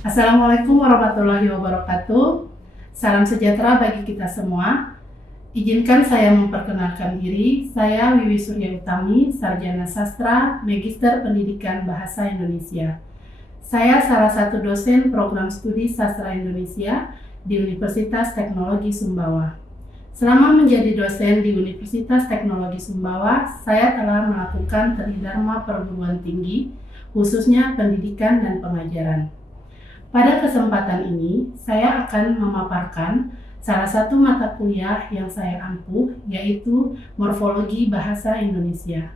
Assalamualaikum warahmatullahi wabarakatuh. Salam sejahtera bagi kita semua. Izinkan saya memperkenalkan diri. Saya Wiwi Surya Utami, Sarjana Sastra, Magister Pendidikan Bahasa Indonesia. Saya salah satu dosen program studi Sastra Indonesia di Universitas Teknologi Sumbawa. Selama menjadi dosen di Universitas Teknologi Sumbawa, saya telah melakukan tridharma perguruan tinggi, khususnya pendidikan dan pengajaran. Pada kesempatan ini, saya akan memaparkan salah satu mata kuliah yang saya ampuh, yaitu Morfologi Bahasa Indonesia.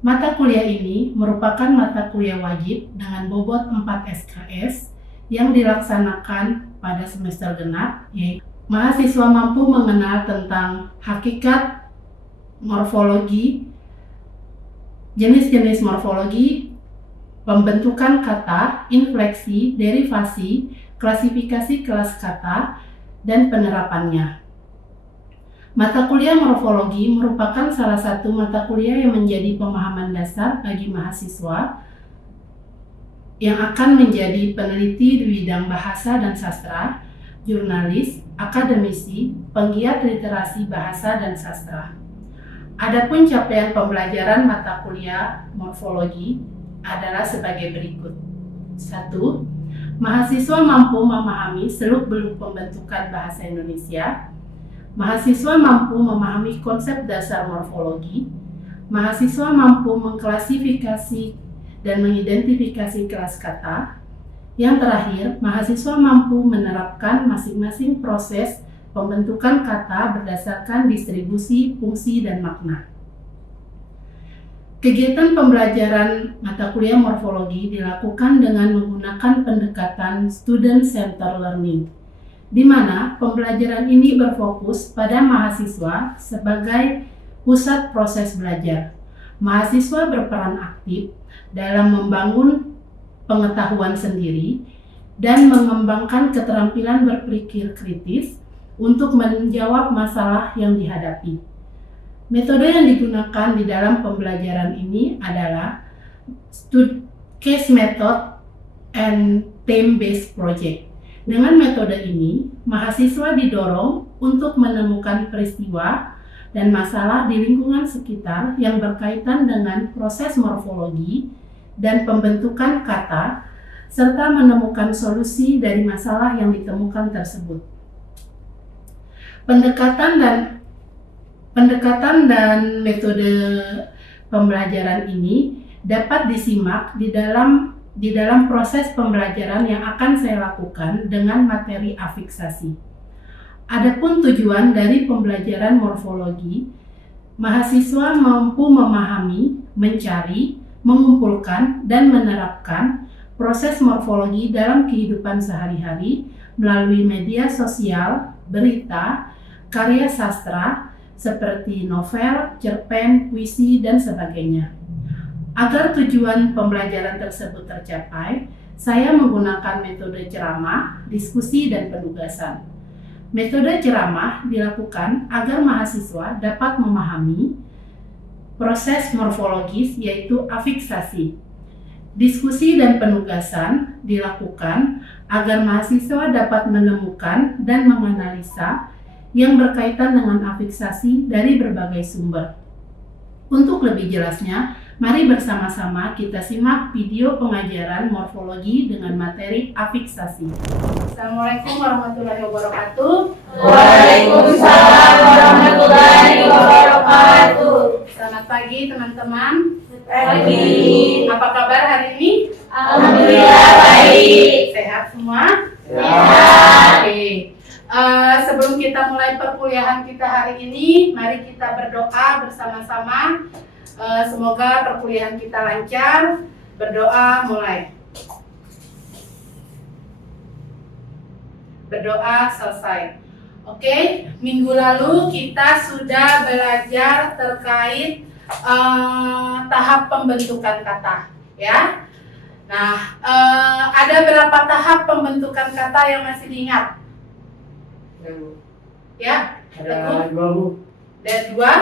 Mata kuliah ini merupakan mata kuliah wajib dengan bobot 4 SKS yang dilaksanakan pada semester genap, yaitu mahasiswa mampu mengenal tentang hakikat morfologi, jenis-jenis morfologi, pembentukan kata, infleksi, derivasi, klasifikasi kelas kata, dan penerapannya. Mata kuliah morfologi merupakan salah satu mata kuliah yang menjadi pemahaman dasar bagi mahasiswa yang akan menjadi peneliti di bidang bahasa dan sastra, jurnalis, akademisi, penggiat literasi bahasa dan sastra. Adapun capaian pembelajaran mata kuliah morfologi adalah sebagai berikut. 1. Mahasiswa mampu memahami seluk-beluk pembentukan bahasa Indonesia. Mahasiswa mampu memahami konsep dasar morfologi. Mahasiswa mampu mengklasifikasi dan mengidentifikasi kelas kata. Yang terakhir, mahasiswa mampu menerapkan masing-masing proses pembentukan kata berdasarkan distribusi, fungsi, dan makna. Kegiatan pembelajaran mata kuliah morfologi dilakukan dengan menggunakan pendekatan student-centered learning, di mana pembelajaran ini berfokus pada mahasiswa sebagai pusat proses belajar. Mahasiswa berperan aktif dalam membangun pengetahuan sendiri dan mengembangkan keterampilan berpikir kritis untuk menjawab masalah yang dihadapi. Metode yang digunakan di dalam pembelajaran ini adalah case method and theme-based project. Dengan metode ini, mahasiswa didorong untuk menemukan peristiwa dan masalah di lingkungan sekitar yang berkaitan dengan proses morfologi dan pembentukan kata, serta menemukan solusi dari masalah yang ditemukan tersebut. Pendekatan dan metode pembelajaran ini dapat disimak di dalam proses pembelajaran yang akan saya lakukan dengan materi afiksasi. Adapun tujuan dari pembelajaran morfologi, mahasiswa mampu memahami, mencari, mengumpulkan, dan menerapkan proses morfologi dalam kehidupan sehari-hari melalui media sosial, berita, karya sastra, seperti novel, cerpen, puisi, dan sebagainya. Agar tujuan pembelajaran tersebut tercapai, saya menggunakan metode ceramah, diskusi, dan penugasan. Metode ceramah dilakukan agar mahasiswa dapat memahami proses morfologis, yaitu afiksasi. Diskusi dan penugasan dilakukan agar mahasiswa dapat menemukan dan menganalisa yang berkaitan dengan afiksasi dari berbagai sumber. Untuk lebih jelasnya, mari bersama-sama kita simak video pengajaran morfologi dengan materi afiksasi. Assalamualaikum warahmatullahi wabarakatuh. Waalaikumsalam warahmatullahi wabarakatuh. Selamat pagi teman-teman. Pagi. Apa kabar hari ini? Alhamdulillah baik. Sehat semua? Sehat. Oke. Sebelum kita mulai perkuliahan kita hari ini, mari kita berdoa bersama-sama. Semoga perkuliahan kita lancar. Berdoa mulai. Berdoa selesai. Oke, minggu lalu kita sudah belajar terkait tahap pembentukan kata, ya. Nah, ada berapa tahap pembentukan kata yang masih diingat? Ya, Ada dua, Bu. Ada dua.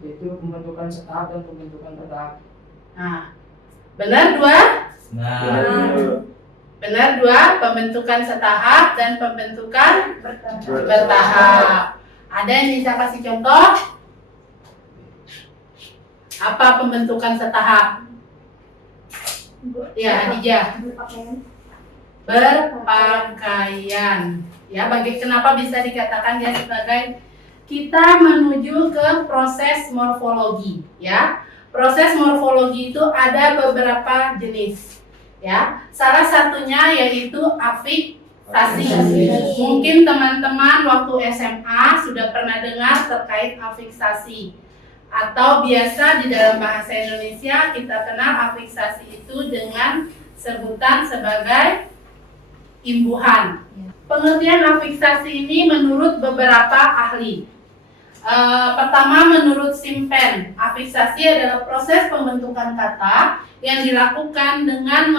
Itu pembentukan setahap dan pembentukan bertahap. Nah, benar dua? Nah. Benar, 2, pembentukan setahap dan pembentukan bertahap. Ada yang bisa kasih contoh? Apa pembentukan setahap? Ya, Adijah. Berpakaian. Ya, kenapa bisa dikatakan dia sebagai kita menuju ke proses morfologi, ya. Proses morfologi itu ada beberapa jenis. Ya, salah satunya yaitu afiksasi. Mungkin teman-teman waktu SMA sudah pernah dengar terkait afiksasi. Atau biasa di dalam bahasa Indonesia kita kenal afiksasi itu dengan sebutan sebagai imbuhan. Pengertian afiksasi ini menurut beberapa ahli. Pertama, menurut Simpen, afiksasi adalah proses pembentukan kata yang dilakukan dengan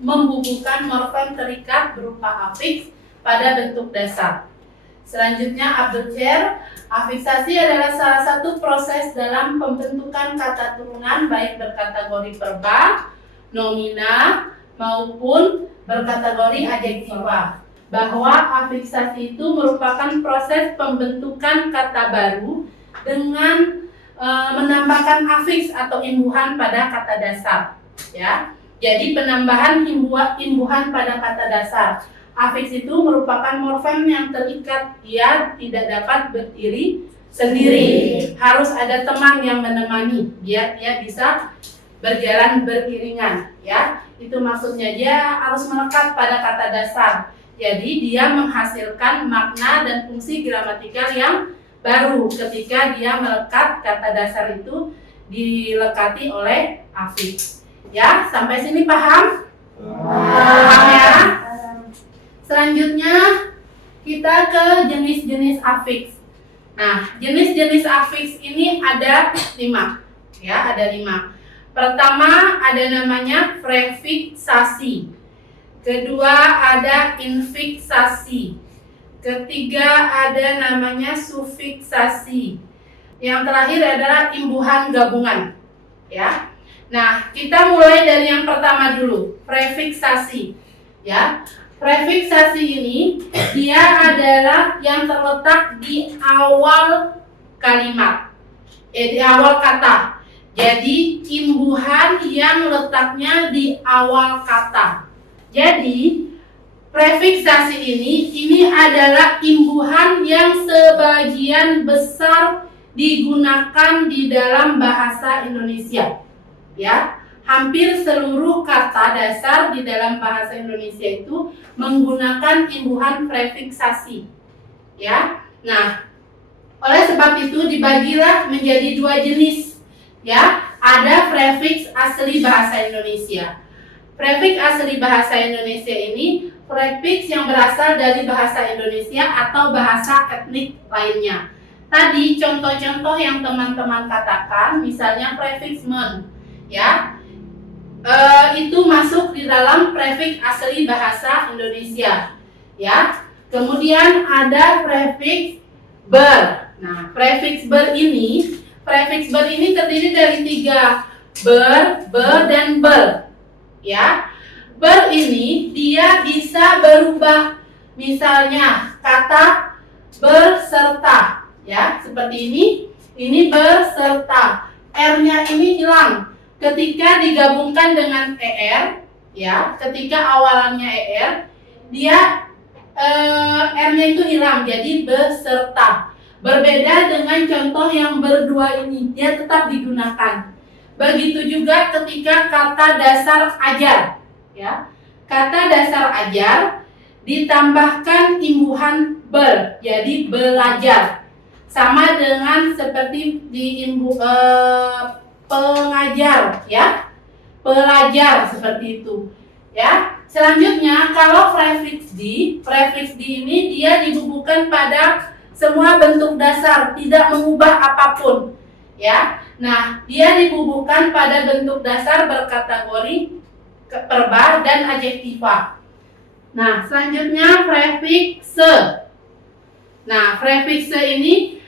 membubuhkan morfem terikat berupa afiks pada bentuk dasar. Selanjutnya, Abdul Chair, afiksasi adalah salah satu proses dalam pembentukan kata turunan baik berkategori verba, nomina, maupun berkategori adjektiva. Bahwa afiksasi itu merupakan proses pembentukan kata baru dengan menambahkan afiks atau imbuhan pada kata dasar, ya. Jadi penambahan imbuhan pada kata dasar. Afiks itu merupakan morfem yang terikat, dia tidak dapat berdiri sendiri. Harus ada teman yang menemani biar dia bisa berjalan beriringan, ya. Itu maksudnya, dia harus melekat pada kata dasar. Jadi dia menghasilkan makna dan fungsi gramatikal yang baru ketika dia melekat, kata dasar itu dilekati oleh afiks. Ya, sampai sini paham? Paham ya? Selanjutnya kita ke jenis-jenis afiks. Nah, jenis-jenis afiks ini ada 5. Ya, ada 5. Pertama ada namanya prefiksasi. Kedua ada infiksasi. Ketiga ada namanya sufiksasi. Yang terakhir adalah imbuhan gabungan. Ya. Nah, kita mulai dari yang pertama dulu, prefiksasi. Ya. Prefiksasi ini dia adalah yang terletak di awal kalimat. Di awal kata. Jadi imbuhan yang letaknya di awal kata. Jadi prefiksasi ini adalah imbuhan yang sebagian besar digunakan di dalam bahasa Indonesia. Ya, hampir seluruh kata dasar di dalam bahasa Indonesia itu menggunakan imbuhan prefiksasi. Ya. Nah, oleh sebab itu dibagilah menjadi 2 jenis. Ya, ada prefiks asli bahasa Indonesia. Prefiks asli bahasa Indonesia ini prefiks yang berasal dari bahasa Indonesia atau bahasa etnik lainnya. Tadi contoh-contoh yang teman-teman katakan, misalnya prefiks men, ya, itu masuk di dalam prefiks asli bahasa Indonesia, ya. Kemudian ada prefiks ber. Nah, prefiks ber ini terdiri dari 3, ber, dan bel. Ya, ber ini dia bisa berubah. Misalnya kata berserta, ya, seperti ini berserta. R-nya ini hilang ketika digabungkan dengan er, ya. Ketika awalannya er, dia R-nya itu hilang jadi beserta. Berbeda dengan contoh yang berdua ini, dia tetap digunakan. Begitu juga ketika kata dasar ajar, ya. Kata dasar ajar ditambahkan imbuhan ber, jadi belajar. Sama dengan seperti di pengajar, ya. Pelajar seperti itu, ya. Selanjutnya kalau prefiks di ini dia dibubuhkan pada semua bentuk dasar, tidak mengubah apapun, ya. Nah, dia dibubuhkan pada bentuk dasar berkategori verba dan adjektiva. Nah, selanjutnya prefiks se. Nah, prefiks se ini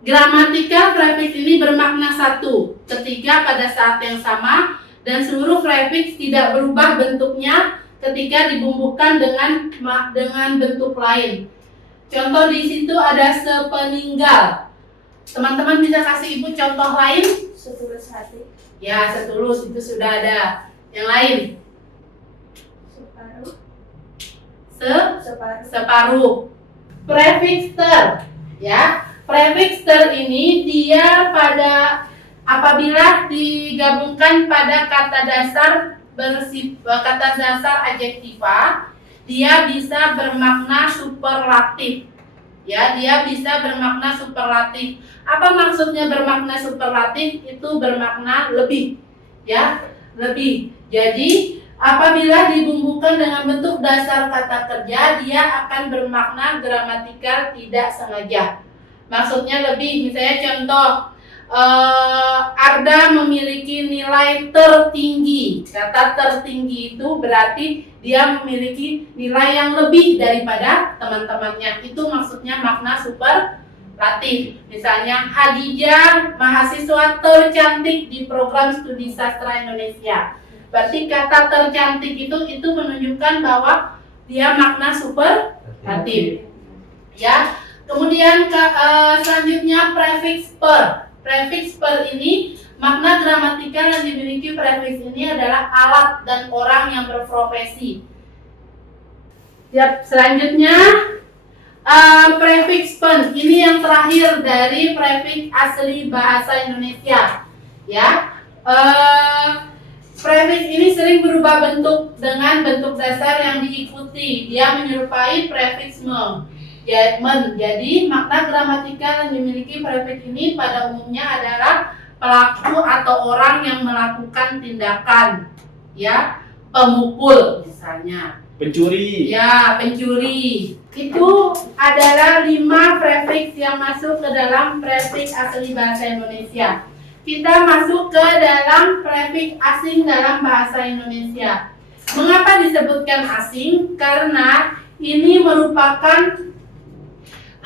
gramatikal prefiks ini bermakna satu ketika pada saat yang sama dan seluruh prefiks tidak berubah bentuknya ketika dibumbukan dengan bentuk lain. Contoh di situ ada sepeninggal. Teman-teman bisa kasih ibu contoh lain? Setulus hati. Ya, setulus itu sudah ada. Yang lain? Separuh. Separuh. Separuh. Prefiks ter, ya. Prefiks ter ini dia apabila digabungkan pada kata dasar adjektiva, dia bisa bermakna superlatif. Ya, dia bisa bermakna superlatif. Apa maksudnya bermakna superlatif? Itu bermakna lebih. Ya, lebih. Jadi, apabila dibumbukan dengan bentuk dasar kata kerja, dia akan bermakna gramatikal tidak sengaja. Maksudnya lebih, misalnya contoh, Arda memiliki nilai tertinggi. Kata tertinggi itu berarti dia memiliki nilai yang lebih daripada teman-temannya. Itu maksudnya makna superlatif. Misalnya Hadijah mahasiswa tercantik di program studi sastra Indonesia. Berarti kata tercantik itu menunjukkan bahwa dia makna superlatif. Ya. Kemudian selanjutnya prefiks per. Prefiks per ini makna gramatikal yang dimiliki prefiks ini adalah alat dan orang yang berprofesi. Ya, selanjutnya prefiks pen. Ini yang terakhir dari prefiks asli bahasa Indonesia. Ya. Prefiks ini sering berubah bentuk dengan bentuk dasar yang diikuti. Dia menyerupai prefiks men. Jadi makna gramatikal yang dimiliki prefiks ini pada umumnya adalah pelaku atau orang yang melakukan tindakan, ya, pemukul misalnya. Pencuri. Ya, pencuri. Itu adalah 5 prefiks yang masuk ke dalam prefiks asli bahasa Indonesia. Kita masuk ke dalam prefiks asing dalam bahasa Indonesia. Mengapa disebutkan asing? Karena ini merupakan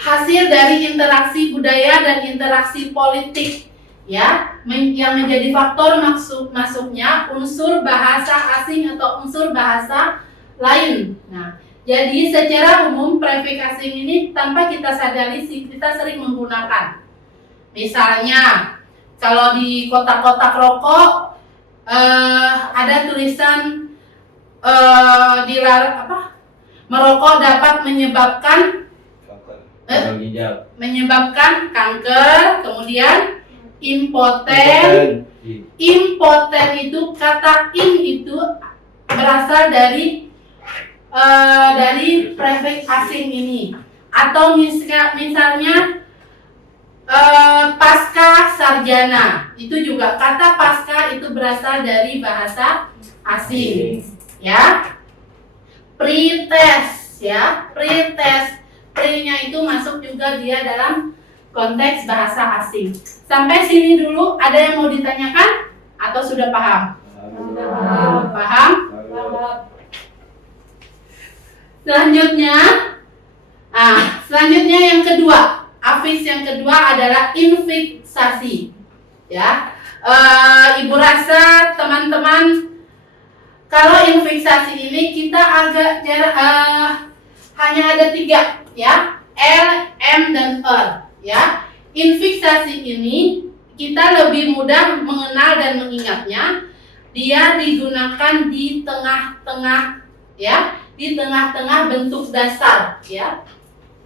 hasil dari interaksi budaya dan interaksi politik, ya, yang menjadi faktor masuknya unsur bahasa asing atau unsur bahasa lain. Nah, jadi secara umum prefiks asing ini tanpa kita sadari kita sering menggunakan. Misalnya, kalau di kotak-kotak rokok ada tulisan merokok dapat menyebabkan kanker, kemudian impoten. Impoten itu kata im itu berasal dari prefiks asing ini. Atau misalnya pasca sarjana, itu juga kata pasca itu berasal dari bahasa asing. Ya. Pretest, ya, pretest. Pre-nya itu masuk juga dia dalam konteks bahasa asing. Sampai sini dulu, ada yang mau ditanyakan? Atau sudah paham? Paham? Selanjutnya yang kedua, afiks yang kedua adalah infiksasi. Ya, Ibu rasa teman-teman, kalau infiksasi ini kita agak hanya ada 3. Ya, L, M, dan R. Ya, infiksasi ini kita lebih mudah mengenal dan mengingatnya. Dia digunakan di tengah-tengah, ya, di tengah-tengah bentuk dasar. Ya,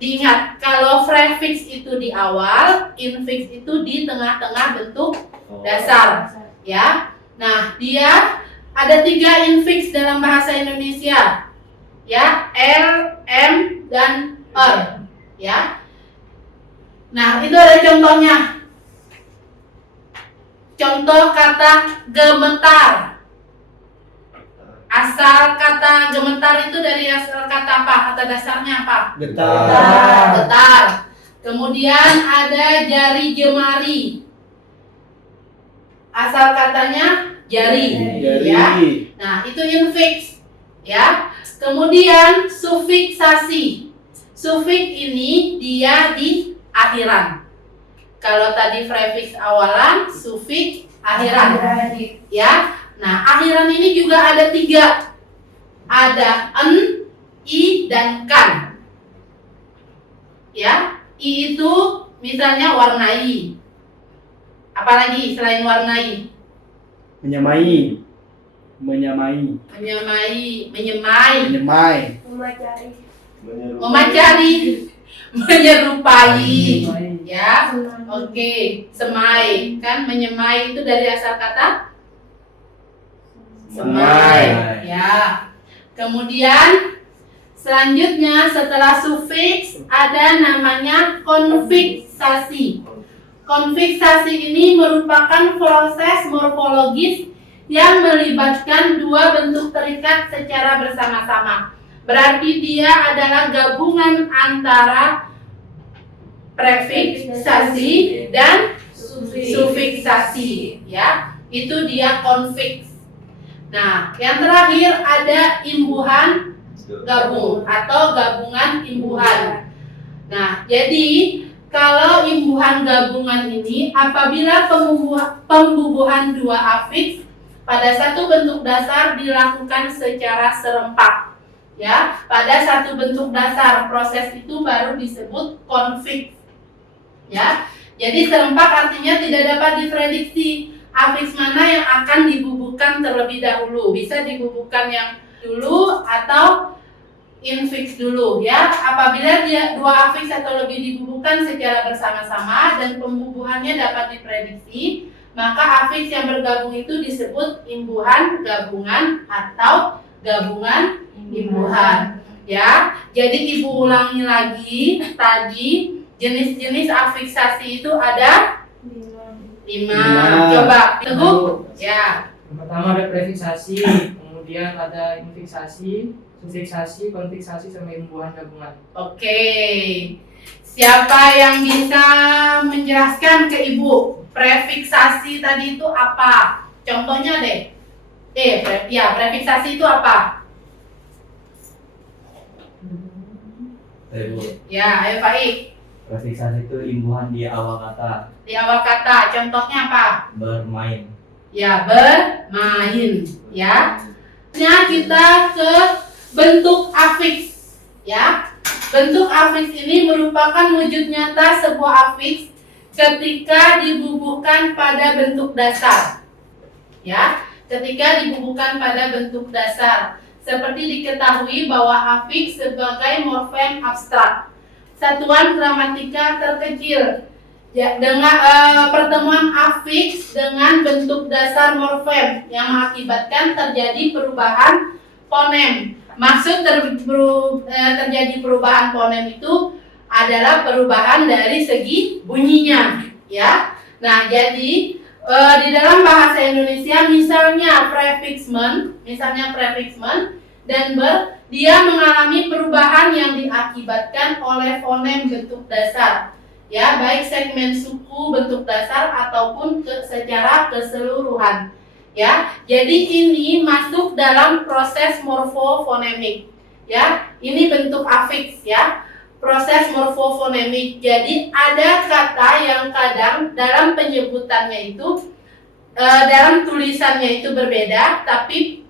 diingat kalau prefiks itu di awal, infiks itu di tengah-tengah bentuk dasar. Ya, nah dia ada 3 infiks dalam bahasa Indonesia. Ya, L, M, dan R, ya. Nah, itu ada contohnya. Contoh kata gemetar. Asal kata gemetar itu dari asal kata apa? Kata dasarnya apa? Getar. Getar. Kemudian ada jari jemari. Asal katanya jari. Ya. Nah, itu infiks, ya. Kemudian sufiksasi. Sufiks ini dia di akhiran. Kalau tadi prefiks awalan, sufiks akhiran. Ya, Nah, akhiran ini juga ada 3. Ada en, i, dan kan. Ya, i itu misalnya warnai. Apalagi selain warnai? Menyamai. Menyamai. Menyemai, Menyemai. memacari, menyerupai. Menyemai. Ya, oke, semai. Kan menyemai itu dari asal kata semai. Ya. Kemudian selanjutnya setelah sufiks ada namanya konfiksasi. Konfiksasi ini merupakan proses morfologis yang melibatkan 2 bentuk terikat secara bersama-sama. Berarti dia adalah gabungan antara prefiksasi dan sufiksasi, ya. Itu dia konfiks. Nah, yang terakhir ada imbuhan gabung atau gabungan imbuhan. Nah, jadi kalau imbuhan gabungan ini apabila pembubuhan 2 afiks pada satu bentuk dasar dilakukan secara serempak. Ya, pada satu bentuk dasar proses itu baru disebut konfiks. Ya, jadi serempak artinya tidak dapat diprediksi afiks mana yang akan dibubuhkan terlebih dahulu. Bisa dibubuhkan yang dulu atau infiks dulu, ya. Apabila dia 2 afiks atau lebih dibubuhkan secara bersama-sama dan pembubuhannya dapat diprediksi, maka afiks yang bergabung itu disebut imbuhan gabungan atau gabungan imbuhan. Ya, jadi ibu ulangi lagi tadi jenis-jenis afiksasi itu ada 5. Coba Teguh. Ya. Yang pertama ada prefiksasi, kemudian ada infiksasi, sufiksasi, konfiksasi, sama imbuhan gabungan. Oke. Siapa yang bisa menjelaskan ke ibu prefiksasi tadi itu apa? Contohnya deh. Prefiksasi itu apa? Ya, ayo Pak Ik. Prefiksasi itu imbuhan di awal kata. Di awal kata, contohnya apa? Bermain. Ya, bermain. Ya. Nah, kita ke bentuk afiks. Ya. Bentuk afiks ini merupakan wujud nyata sebuah afiks ketika dibubuhkan pada bentuk dasar. Ya, ketika dibubuhkan pada bentuk dasar. Seperti diketahui bahwa afiks sebagai morfem abstrak, satuan gramatika terkecil. Ya, dengan pertemuan afiks dengan bentuk dasar morfem yang mengakibatkan terjadi perubahan fonem. Maksud terjadi perubahan fonem itu adalah perubahan dari segi bunyinya, ya. Nah, jadi di dalam bahasa Indonesia misalnya prefixment dan dia mengalami perubahan yang diakibatkan oleh fonem bentuk dasar, ya, baik segmen suku bentuk dasar ataupun secara keseluruhan, ya. Jadi ini masuk dalam proses morfofonemik, ya. Ini bentuk afiks, ya. Proses morfofonemik. Jadi ada kata yang kadang dalam penyebutannya itu dalam tulisannya itu berbeda, tapi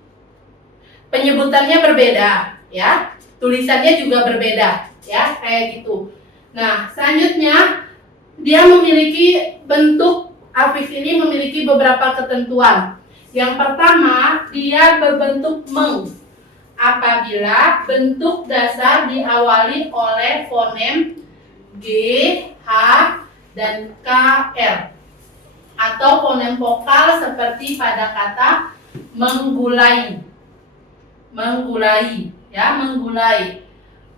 penyebutannya berbeda, ya. Tulisannya juga berbeda, ya, kayak gitu. Nah, selanjutnya dia memiliki bentuk afiks ini memiliki beberapa ketentuan. Yang pertama, dia berbentuk meng. Apabila bentuk dasar diawali oleh fonem G, H, dan K, R, atau fonem vokal seperti pada kata menggulai, ya, menggulai,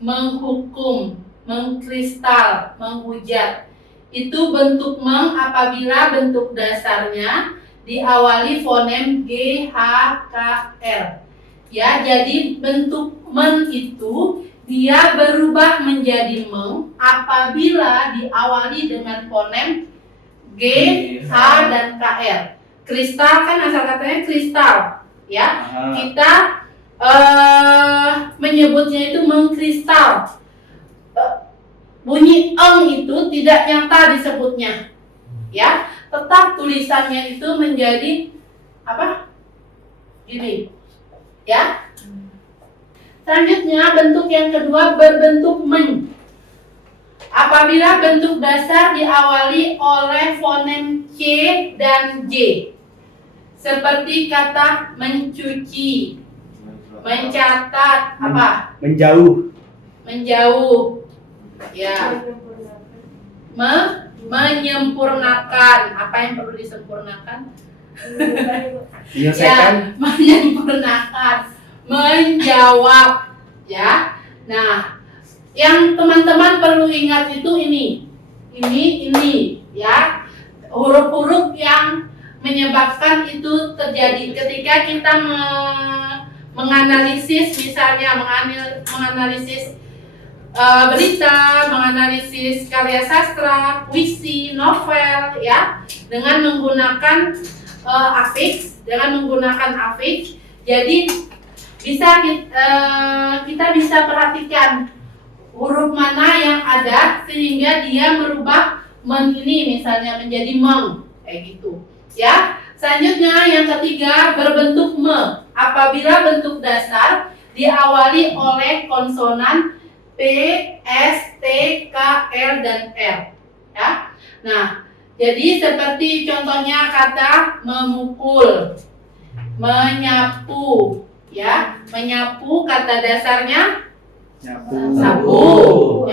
menghukum, mengkristal, menghujat. Itu bentuk meng apabila bentuk dasarnya diawali fonem G, H, K, R. Ya, jadi bentuk men itu dia berubah menjadi meng apabila diawali dengan fonem G, H, dan KR. Kristal kan asal katanya kristal, ya. Kita menyebutnya itu mengkristal. Bunyi eng itu tidak nyata disebutnya, ya. Tetap tulisannya itu menjadi apa? Gini. Ya. Selanjutnya bentuk yang kedua berbentuk men. Apabila bentuk dasar diawali oleh fonem C dan J. Seperti kata mencuci, mencatat, apa? Menjauh. Menjauh. Ya. Menyempurnakan. Apa yang perlu disempurnakan? Menyelesaikan. Menyempurnakan. Menjawab. Ya. Nah, yang teman-teman perlu ingat itu ini, ya, huruf-huruf yang menyebabkan itu terjadi ketika kita menganalisis, misalnya menganalisis berita, menganalisis karya sastra, puisi, novel, ya, dengan menggunakan afiks, jadi kita bisa perhatikan huruf mana yang ada sehingga dia merubah men ini misalnya menjadi meng, kayak gitu, ya. Selanjutnya yang ketiga berbentuk me. Apabila bentuk dasar diawali oleh konsonan P, S, T, K, L, dan R, ya. Nah, jadi seperti contohnya kata memukul, menyapu, ya. Menyapu kata dasarnya Nyapu.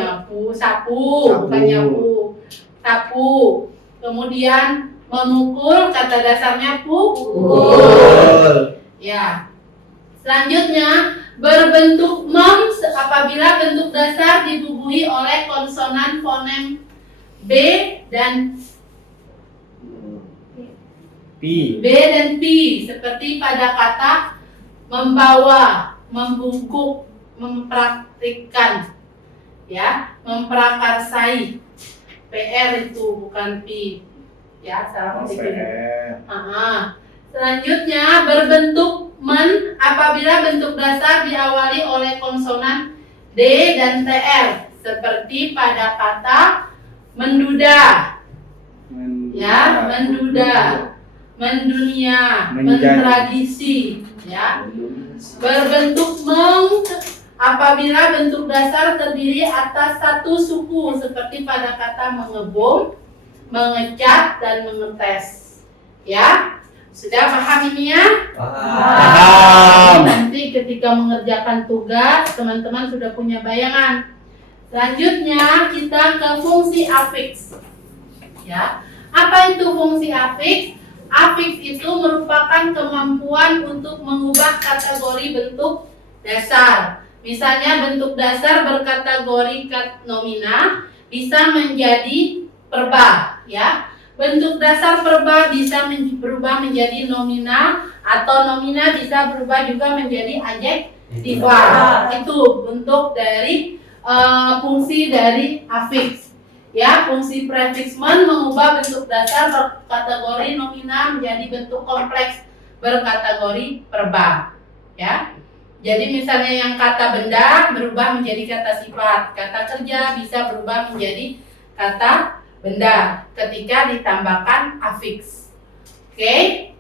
Sapu, bukan nyapu. Sapu. Kemudian memukul kata dasarnya pukul. Ya. Selanjutnya berbentuk mem apabila bentuk dasar dibubuhi oleh konsonan fonem B dan Pi. seperti pada kata membawa, membungkuk, mempraktikkan, ya, memprakarsai. PR itu bukan P, ya, salah ketik. Selanjutnya berbentuk men apabila bentuk dasar diawali oleh konsonan D dan TR seperti pada kata menduda, ya, menduda, mendunia, mentradisi, ya. Berbentuk meng apabila bentuk dasar terdiri atas satu suku seperti pada kata mengebom, mengecat, dan mengetes, ya. Sudah paham ini ya? Paham. Nanti ketika mengerjakan tugas teman-teman sudah punya bayangan. Selanjutnya kita ke fungsi afiks, ya. Apa itu fungsi afiks? Afiks itu merupakan kemampuan untuk mengubah kategori bentuk dasar. Misalnya bentuk dasar berkategori nomina bisa menjadi perba, ya. Bentuk dasar perba bisa berubah menjadi nominal atau nomina bisa berubah juga menjadi adjektifal. Itu bentuk dari fungsi dari afiks. Ya, fungsi prefixment mengubah bentuk dasar berkategori nominal menjadi bentuk kompleks berkategori perba. Ya. Jadi misalnya yang kata benda berubah menjadi kata sifat, kata kerja bisa berubah menjadi kata benda ketika ditambahkan afiks. Oke?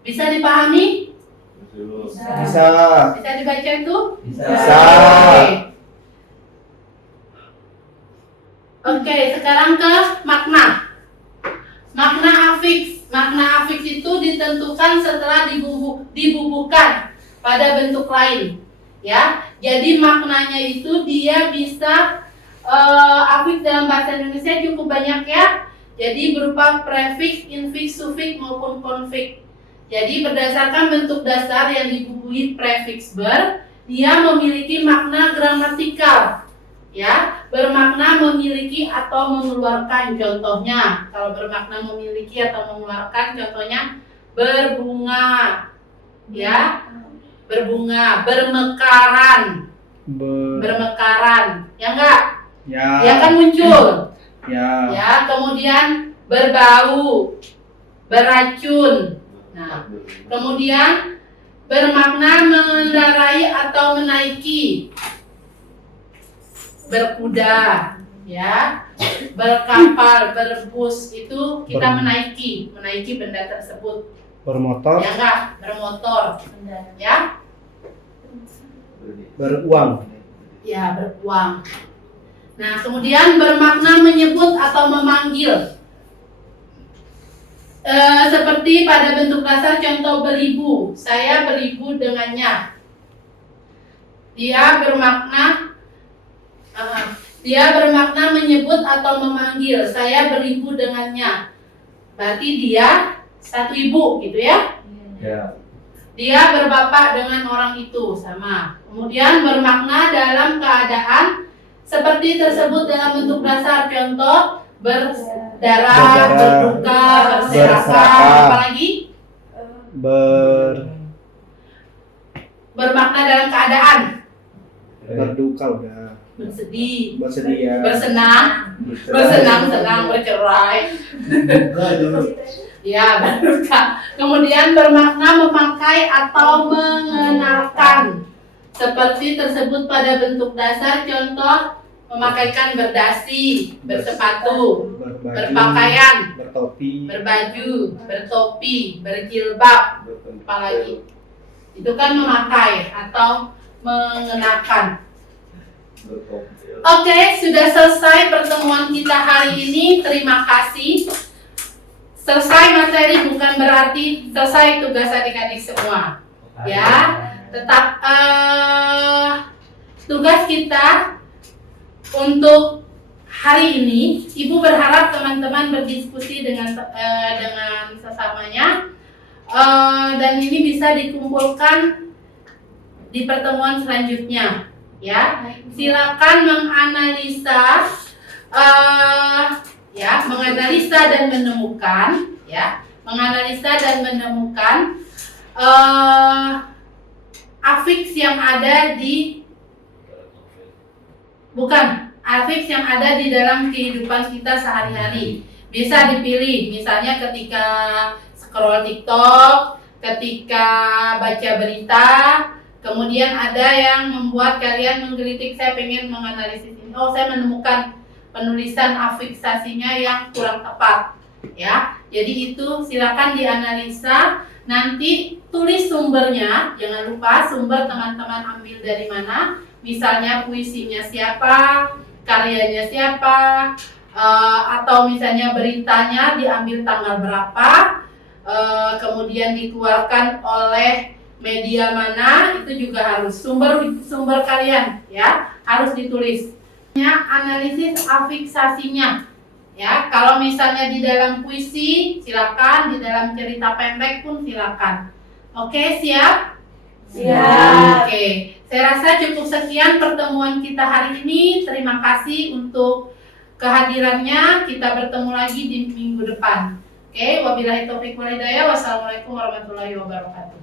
Bisa dipahami? Bisa. Bisa dibaca itu? Bisa. Oke, sekarang ke makna. Makna afiks. Makna afiks itu ditentukan setelah dibubuhkan pada bentuk lain. Ya, jadi maknanya itu dia bisa afiks dalam bahasa Indonesia cukup banyak ya. Jadi berupa prefiks, infiks, sufiks maupun konfiks. Jadi berdasarkan bentuk dasar yang dibubuhi prefiks ber, dia memiliki makna gramatikal. Ya, bermakna memiliki atau mengeluarkan. Contohnya, kalau bermakna memiliki atau mengeluarkan, contohnya berbunga, ya, berbunga, bermekaran, bermekaran, ya enggak? Ya. Ya kan muncul. Ya. Ya, kemudian berbau, beracun. Nah, kemudian bermakna mengendarai atau menaiki, berkuda, ya. Berkapal, berbus itu kita menaiki benda tersebut. Bermotor. Ya enggak, bermotor, ya. Beruang. Ya, beruang. Nah, kemudian bermakna menyebut atau memanggil. Seperti pada bentuk dasar contoh beribu. Saya beribu dengannya. Dia bermakna menyebut atau memanggil. Saya beribu dengannya. Berarti dia satu ibu gitu ya. Ya. Dia berbapak dengan orang itu, sama. Kemudian bermakna dalam keadaan seperti tersebut dalam bentuk dasar, contoh berdarah, berduka, berserakah, apalagi bermakna dalam keadaan Berduka udah. bersedih, Bersedia. bersenang, senang, bercerai. Ya, berduka. Kemudian bermakna memakai atau mengenakan. Seperti tersebut pada bentuk dasar, contoh memakaikan berdasi, bersepatu, berpakaian, Bertopi. berbaju, bertopi, berjilbab, apalagi. Itu kan memakai atau mengenakan. Oke, sudah selesai pertemuan kita hari ini. Terima kasih. Selesai materi bukan berarti selesai tugas adik-adik semua, ya. Tetap tugas kita untuk hari ini, Ibu berharap teman-teman berdiskusi dengan sesamanya, dan ini bisa dikumpulkan di pertemuan selanjutnya, ya. Silakan menganalisa. Menganalisa dan menemukan, afiks yang ada di dalam kehidupan kita sehari-hari. Bisa dipilih, misalnya ketika scroll TikTok, ketika baca berita, kemudian ada yang membuat kalian menggelitik, saya pengen menganalisis ini. Oh, saya menemukan penulisan afiksasinya yang kurang tepat, ya. Jadi itu silakan dianalisa. Nanti tulis sumbernya, jangan lupa sumber teman-teman ambil dari mana. Misalnya puisinya siapa, karyanya siapa, atau misalnya beritanya diambil tanggal berapa, kemudian dikeluarkan oleh media mana, itu juga harus sumber kalian, ya, harus ditulis. Analisis afiksasinya, ya. Kalau misalnya di dalam puisi silakan, di dalam cerita pendek pun silakan. Oke, siap? Siap. Oke, saya rasa cukup sekian pertemuan kita hari ini. Terima kasih untuk kehadirannya. Kita bertemu lagi di minggu depan. Oke, wabillahi taufiq wal hidayah. Wassalamualaikum warahmatullahi wabarakatuh.